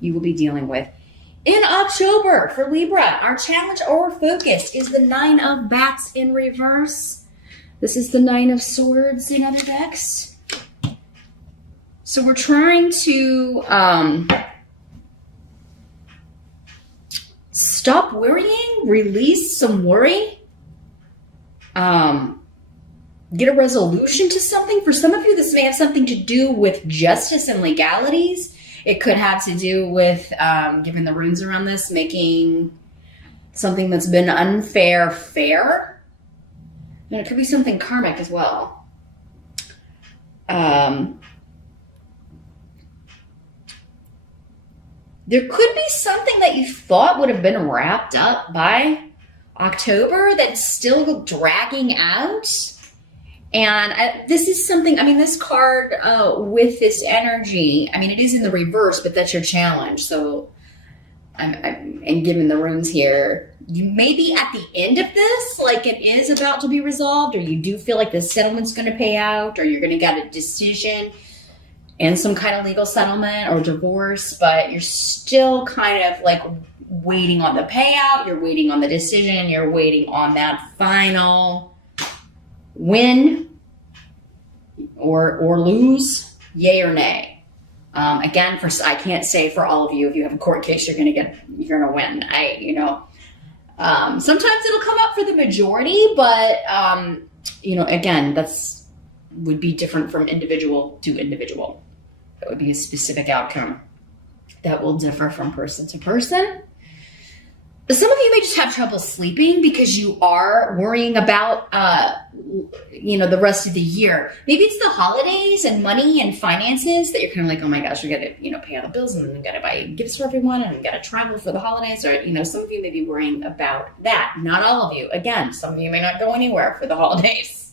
you will be dealing with. In October for Libra, our challenge or focus is the Nine of Bats in reverse. This is the Nine of Swords in other decks. So we're trying to stop worrying, release some worry, get a resolution to something. For some of you, this may have something to do with justice and legalities. It could have to do with, given the runes around this, making something that's been unfair fair. And it could be something karmic as well. There could be something that you thought would have been wrapped up by October that's still dragging out. And this is something, I mean, this card with this energy, I mean, it is in the reverse, but that's your challenge. So, and given the runes here, you may be at the end of this, like it is about to be resolved, or you do feel like the settlement's going to pay out, or you're going to get a decision and some kind of legal settlement or divorce, but you're still kind of like waiting on the payout, you're waiting on the decision, you're waiting on that final win or lose, yay or nay. Again, I can't say for all of you, if you have a court case, you're gonna win. Sometimes it'll come up for the majority, but again, would be different from individual to individual. That would be a specific outcome that will differ from person to person. Some of you may just have trouble sleeping because you are worrying about, the rest of the year. Maybe it's the holidays and money and finances that you're kind of like, oh my gosh, we got to, pay all the bills and we got to buy gifts for everyone and we got to travel for the holidays. Or, some of you may be worrying about that. Not all of you. Again, some of you may not go anywhere for the holidays.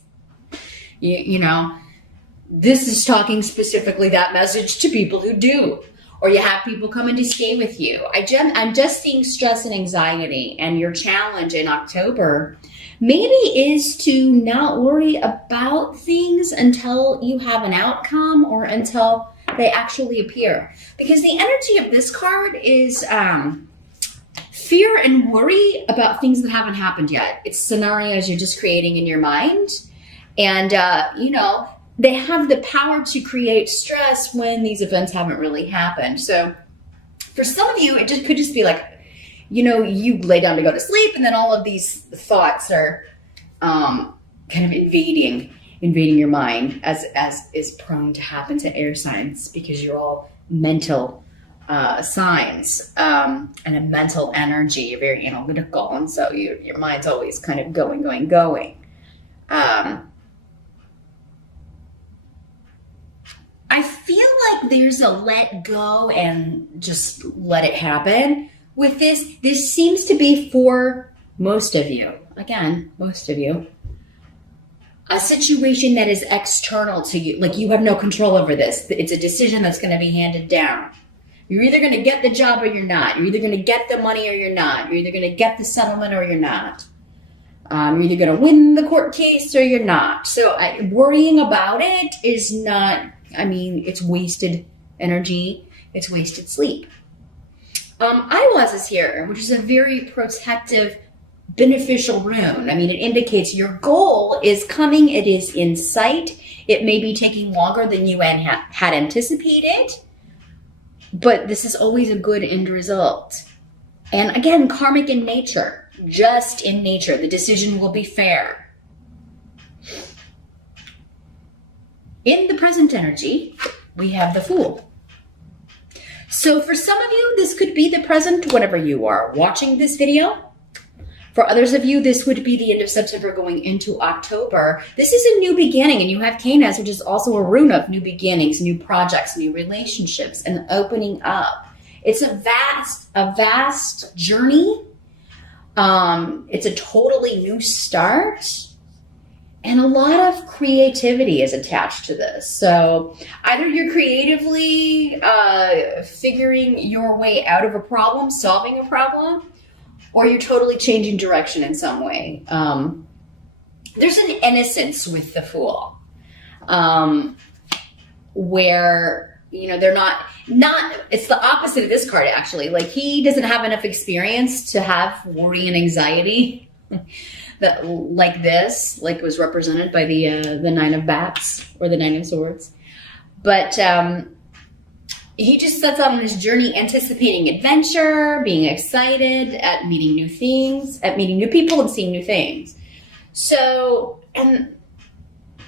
This is talking specifically that message to people who do. Or you have people coming to stay with you. I'm just seeing stress and anxiety, and your challenge in October maybe is to not worry about things until you have an outcome or until they actually appear. Because the energy of this card is fear and worry about things that haven't happened yet. It's scenarios you're just creating in your mind. And, they have the power to create stress when these events haven't really happened. So for some of you, it could just be like, you lay down to go to sleep and then all of these thoughts are kind of invading your mind, as is prone to happen to air signs because you're all mental signs and a mental energy. You're very analytical. And so your mind's always kind of going. I feel like there's a let go and just let it happen with this. This seems to be for most of you. Again, most of you. A situation that is external to you. Like you have no control over this. It's a decision that's going to be handed down. You're either going to get the job or you're not. You're either going to get the money or you're not. You're either going to get the settlement or you're not. You're either going to win the court case or you're not. So worrying about it is not... it's wasted energy. It's wasted sleep. Iwas is here, which is a very protective, beneficial rune. It indicates your goal is coming. It is in sight. It may be taking longer than you had anticipated, but this is always a good end result. And again, karmic in nature, just in nature. The decision will be fair. In the present energy, we have the Fool. So for some of you, this could be the present whenever you are watching this video. For others of you, this would be the end of September going into October. This is a new beginning, and you have Canis, which is also a rune of new beginnings, new projects, new relationships, and opening up. It's a vast journey. It's a totally new start. And a lot of creativity is attached to this. So either you're creatively figuring your way out of a problem, solving a problem, or you're totally changing direction in some way. There's an innocence with the Fool, where, they're not, it's the opposite of this card actually. Like he doesn't have enough experience to have worry and anxiety that like this, like was represented by the Nine of Bats or the Nine of Swords. But he just sets out on his journey anticipating adventure, being excited at meeting new things, at meeting new people and seeing new things. So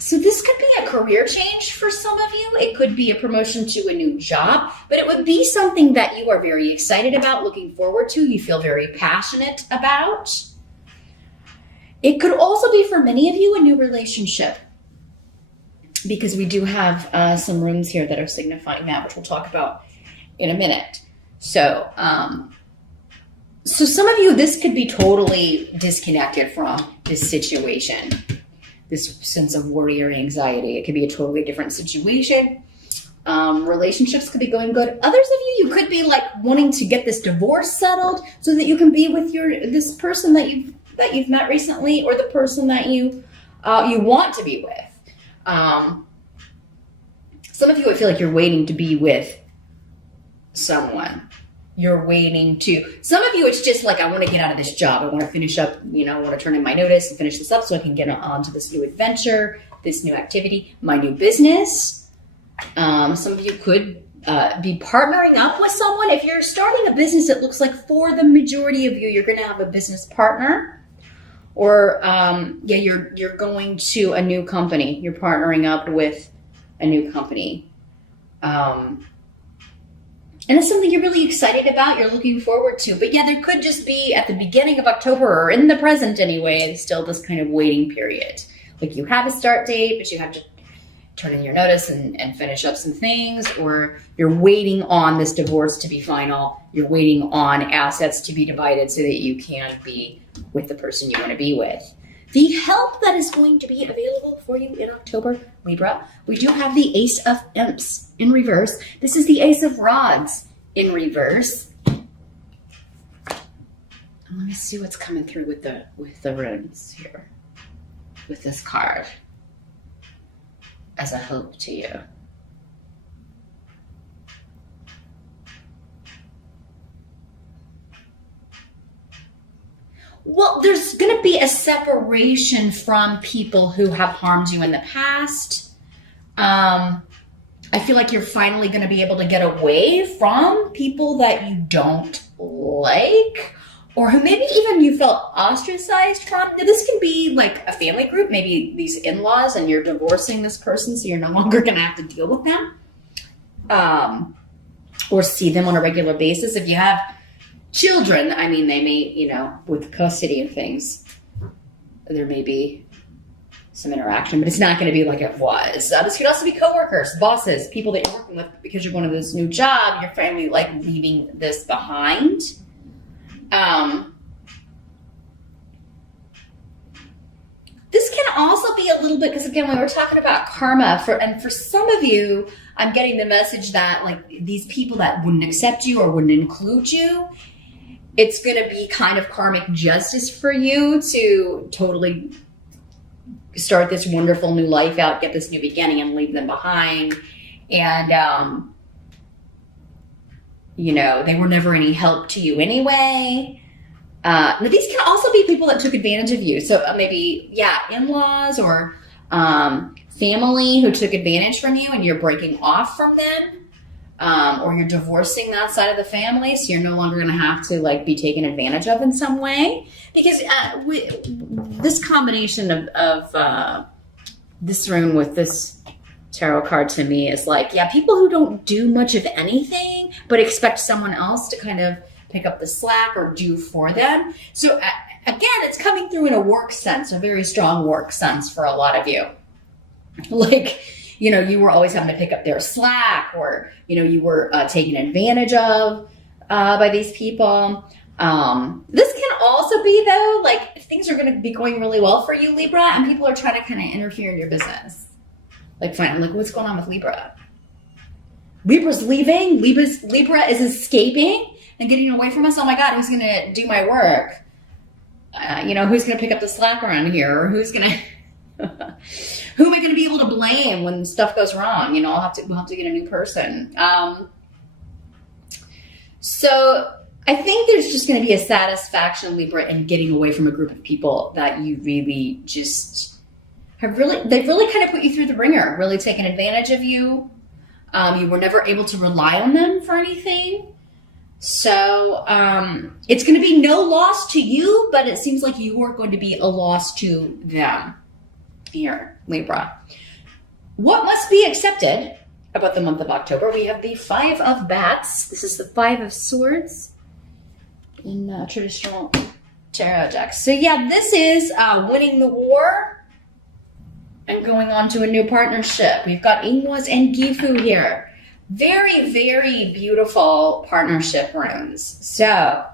this could be a career change for some of you. It could be a promotion to a new job, but it would be something that you are very excited about, looking forward to, you feel very passionate about. It could also be for many of you a new relationship, because we do have some runes here that are signifying that, which we'll talk about in a minute. So, so some of you, this could be totally disconnected from this situation, this sense of worry or anxiety. It could be a totally different situation. Relationships could be going good. Others of you could be like wanting to get this divorce settled so that you can be with this person that you've met recently, or the person that you want to be with. Some of you, I feel like you're waiting to be with someone. You're waiting to, some of you, it's just like, I want to get out of this job. I want to finish up, I want to turn in my notice and finish this up so I can get on to this new adventure, this new activity, my new business. Some of you could be partnering up with someone. If you're starting a business, it looks like for the majority of you, you're going to have a business partner. Or, you're going to a new company. You're partnering up with a new company. And it's something you're really excited about, you're looking forward to. But yeah, there could just be at the beginning of October, or in the present anyway, still this kind of waiting period. Like you have a start date, but you have to turn in your notice and finish up some things, or you're waiting on this divorce to be final. You're waiting on assets to be divided so that you can be with the person you want to be with. The help that is going to be available for you in October, Libra, we do have the Ace of Imps in reverse. This is the Ace of Rods in reverse. Let me see what's coming through with the runes here, with this card as a help to you. Well, there's going to be a separation from people who have harmed you in the past. I feel like you're finally going to be able to get away from people that you don't like, or who maybe even you felt ostracized from. Now, this can be like a family group, maybe these in-laws, and you're divorcing this person, so you're no longer going to have to deal with them, or see them on a regular basis. If you have children, I mean, they may, with custody and things, there may be some interaction, but it's not going to be like it was. This could also be coworkers, bosses, people that you're working with because you're going to this new job. Your family like leaving this behind. This can also be a little bit, because again, when we're talking about karma, for some of you, I'm getting the message that like these people that wouldn't accept you or wouldn't include you, it's going to be kind of karmic justice for you to totally start this wonderful new life out, get this new beginning, and leave them behind. And, they were never any help to you anyway. Now these can also be people that took advantage of you. So maybe, in-laws or family who took advantage from you and you're breaking off from them. Or you're divorcing that side of the family, so you're no longer going to have to like be taken advantage of in some way. Because this combination of this rune with this tarot card to me is like, people who don't do much of anything, but expect someone else to kind of pick up the slack or do for them. So again, it's coming through in a work sense, a very strong work sense for a lot of you. Like, you were always having to pick up their slack, or, you were taken advantage of by these people. This can also be, though, like if things are going to be going really well for you, Libra, and people are trying to kind of interfere in your business. Like, fine, like what's going on with Libra? Libra's leaving. Libra is escaping and getting away from us. Oh my God, who's going to do my work? Who's going to pick up the slack around here? Or who's going to... Who am I going to be able to blame when stuff goes wrong? You know, we'll have to get a new person. So I think there's just going to be a satisfaction, Libra, in getting away from a group of people that you really just they've really kind of put you through the ringer, really taken advantage of you. You were never able to rely on them for anything. So it's going to be no loss to you, but it seems like you are going to be a loss to them. Here, Libra. What must be accepted about the month of October? We have the Five of Bats. This is the Five of Swords in traditional tarot decks. So yeah, this is winning the war and going on to a new partnership. We've got Ingwas and Gifu here. Very, very beautiful partnership runes. So,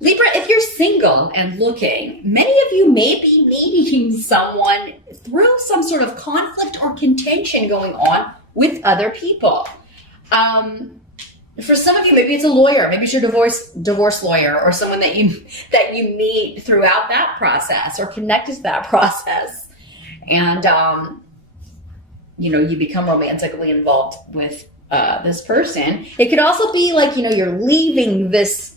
Libra, if you're single and looking, many of you may be meeting someone through some sort of conflict or contention going on with other people. For some of you, maybe it's a lawyer, maybe it's your divorce lawyer, or someone that you meet throughout that process or connected to that process, and you know, you become romantically involved with this person. It could also be like, you know, you're leaving this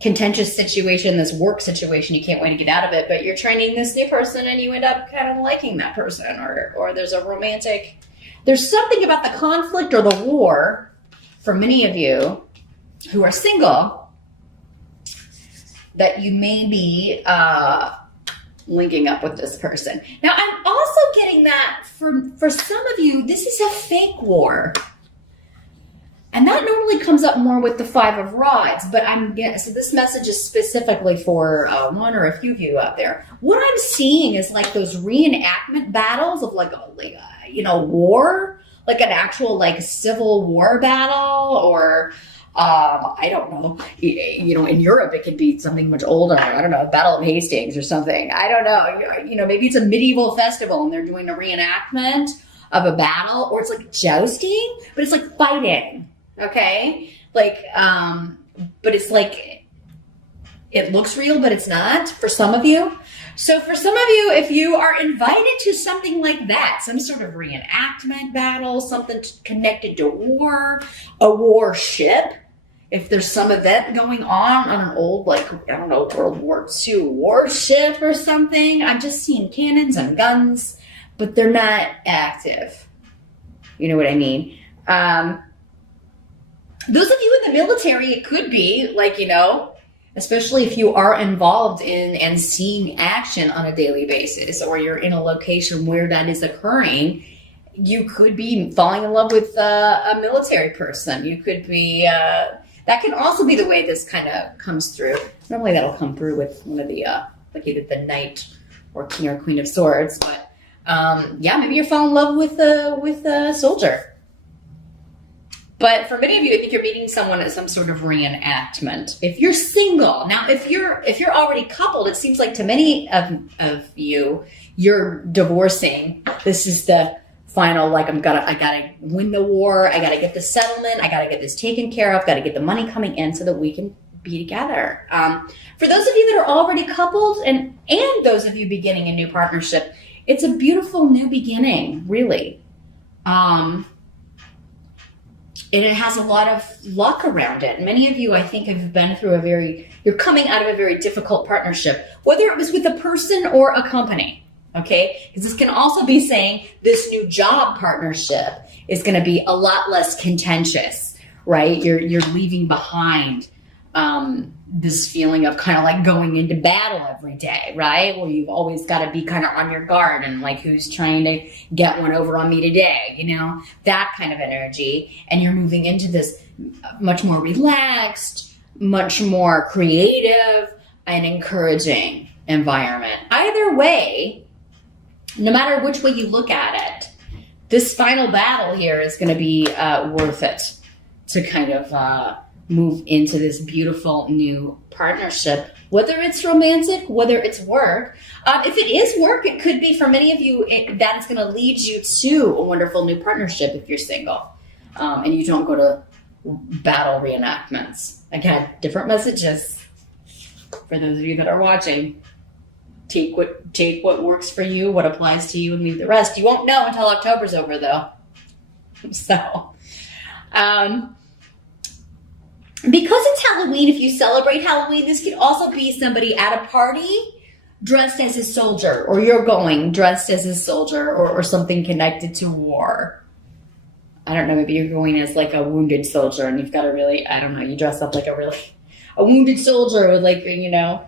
contentious situation, this work situation, you can't wait to get out of it, but you're training this new person and you end up kind of liking that person, or there's something about the conflict or the war for many of you who are single that you may be linking up with this person. Now, I'm also getting that for some of you, this is a fake war. And that normally comes up more with the Five of Rods, but so this message is specifically for one or a few of you out there. What I'm seeing is like those reenactment battles of like a war, like an actual like civil war battle, or I don't know, you know, in Europe it could be something much older. I don't know, Battle of Hastings or something. I don't know, you know, maybe it's a medieval festival and they're doing a reenactment of a battle, or it's like jousting, but it's like fighting. Okay, like, but it's like, it looks real, but it's not for some of you. So for some of you, if you are invited to something like that, some sort of reenactment battle, something connected to war, a warship, if there's some event going on an old, like, I don't know, World War II warship or something, I'm just seeing cannons and guns, but they're not active. You know what I mean? Those of you in the military, it could be like, you know, especially if you are involved in and seeing action on a daily basis, or you're in a location where that is occurring, you could be falling in love with a military person. You could be, that can also be the way this kind of comes through. Normally that'll come through with one of the, like either the Knight or King or Queen of Swords, but yeah, maybe you're falling in love with a soldier. But for many of you, I think you're meeting someone at some sort of reenactment. If you're single, now if you're already coupled, it seems like to many of you, you're divorcing. This is the final, like, I gotta win the war, I gotta get the settlement, I gotta get this taken care of, gotta get the money coming in so that we can be together. For those of you that are already coupled and those of you beginning a new partnership, it's a beautiful new beginning, really. And it has a lot of luck around it. Many of you, I think, have been through you're coming out of a very difficult partnership, whether it was with a person or a company, okay? Because this can also be saying this new job partnership is going to be a lot less contentious, right? You're leaving behind this feeling of kind of like going into battle every day, right? Where you've always got to be kind of on your guard and like, who's trying to get one over on me today, you know, that kind of energy. And you're moving into this much more relaxed, much more creative and encouraging environment. Either way, no matter which way you look at it, this final battle here is going to be worth it to kind of move into this beautiful new partnership, whether it's romantic, whether it's work. If it is work, it could be for many of you, that is going to lead you to a wonderful new partnership if you're single and you don't go to battle reenactments. Again, different messages for those of you that are watching. take what works for you, what applies to you, and leave the rest. You won't know until October's over, though. So, because it's Halloween, if you celebrate Halloween, this could also be somebody at a party dressed as a soldier, or you're going dressed as a soldier, or something connected to war. I don't know, maybe you're going as like a wounded soldier, and you've got a really, I don't know, you dress up like a wounded soldier with like, you know,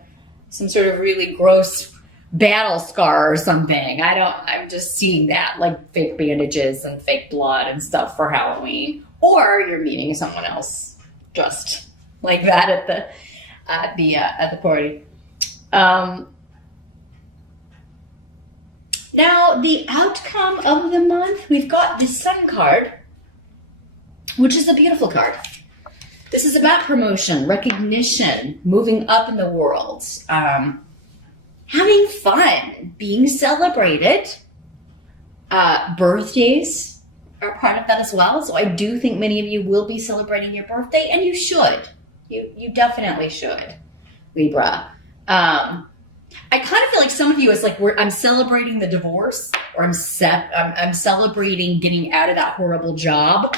some sort of really gross battle scar or something. I'm just seeing that, like fake bandages and fake blood and stuff for Halloween. Or you're meeting someone else dressed like that at the party. Now, the outcome of the month, we've got the Sun card, which is a beautiful card. This is about promotion, recognition, moving up in the world, having fun, being celebrated. Birthdays are part of that as well. So I do think many of you will be celebrating your birthday, and you should. You definitely should, Libra. I kind of feel like some of you is like, I'm celebrating the divorce, or I'm celebrating getting out of that horrible job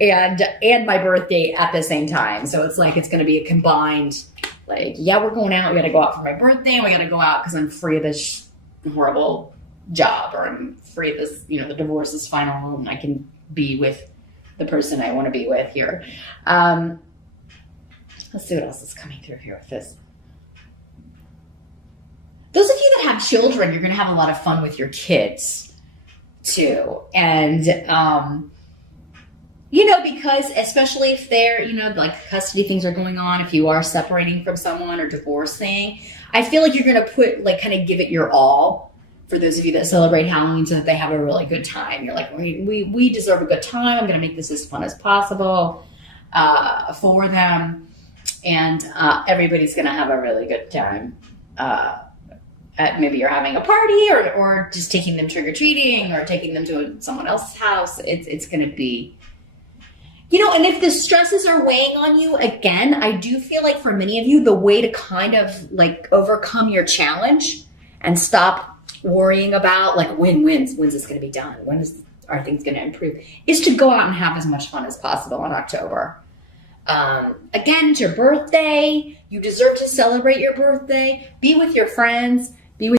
and my birthday at the same time. So it's like, it's going to be a combined, like, yeah, we're going out. We got to go out for my birthday, and we got to go out because I'm free of this horrible job, or I'm free of this, you know, the divorce is final and I can be with the person I want to be with here. Let's see what else is coming through here with this. Those of you that have children, you're going to have a lot of fun with your kids too. And, you know, because especially if they're, you know, like custody things are going on, if you are separating from someone or divorcing, I feel like you're going to put, like, kind of give it your all for those of you that celebrate Halloween so that they have a really good time. You're like, we deserve a good time. I'm going to make this as fun as possible for them. And everybody's going to have a really good time. Maybe you're having a party or just taking them trick-or-treating or taking them to someone else's house. It's going to be, you know, and if the stresses are weighing on you, again, I do feel like for many of you, the way to kind of like overcome your challenge and stop worrying about like when's this going to be done? Are things going to improve? Is to go out and have as much fun as possible in October. Again, it's your birthday. You deserve to celebrate your birthday. Be with your friends.